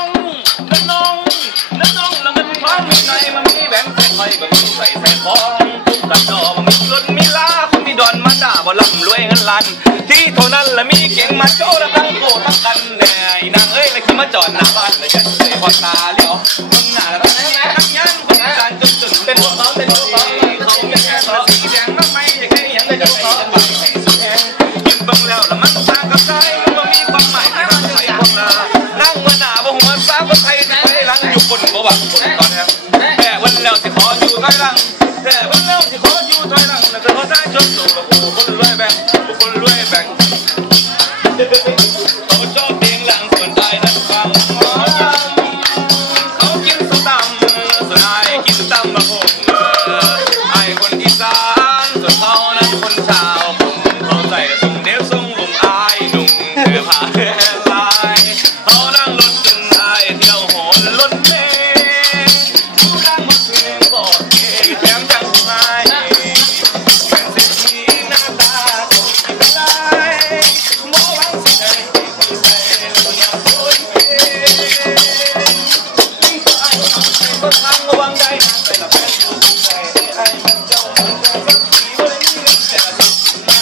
น้องน้องน้องแล้วเงินทองมีในมันมีแบงค์ใส่ไข่บางใส่ใส่ของทุกกันดอมันมีรถมีลาคนมีดอนมาด่าบ่ลำรวยเงินล้านที่เท่านั้นละมีเก่งมาโชว์แล้วทั้งโกทั้งกันแน่นางเอ้ยแล้วคือมาจอดหน้าบ้านแล้วจะใส่พอตาเลี้ยวมึงหน้าแล้วทั้งนั้นทั้งยันคนการจนจนเป็นหัวเขาเป็นหัวเขาเขาไม่แค่ต่อสีแดงน้ำไม่อยากให้ยังได้จะเขาจะบังใสุ อยู่บนบ่บังบนตอนนี้แต่วันแล้วสิขออยู่ถอยหลังแต่วันแล้วสิขออยู่ถอยหลังนั่นก็ขอได้จนสู่ละโอ้คนรวยแบ่งคนรวยแบ่ง ก็ทางระวังได้นะแต่ละแฟนอยู่ที่ไหนไอ้มันเจ้ามันเจ้าสักทีบ่ได้มีเงินแต่ละทีมา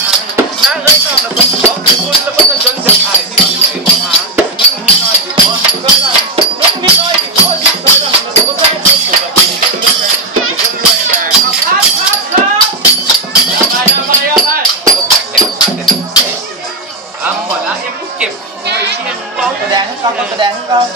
อ่านนาเอ้ยน้องน่ะสมขอคือบุญแล้วมันก็จนจะตายที่มันเลยบ่หามันมีน้อยที่ขออยู่ก็ได้มันมีน้อยที่ขออยู่ก็ได้มันก็ได้ทุกตัวที่มันก็ได้คนรวยแบ่ครับครับครับอย่าไปอย่าไปอย่าไปอ้าวหมดแล้วยังไม่เก็บไว้ที่ยงร้องแสดงให้กล้องแสดงให้กล้อง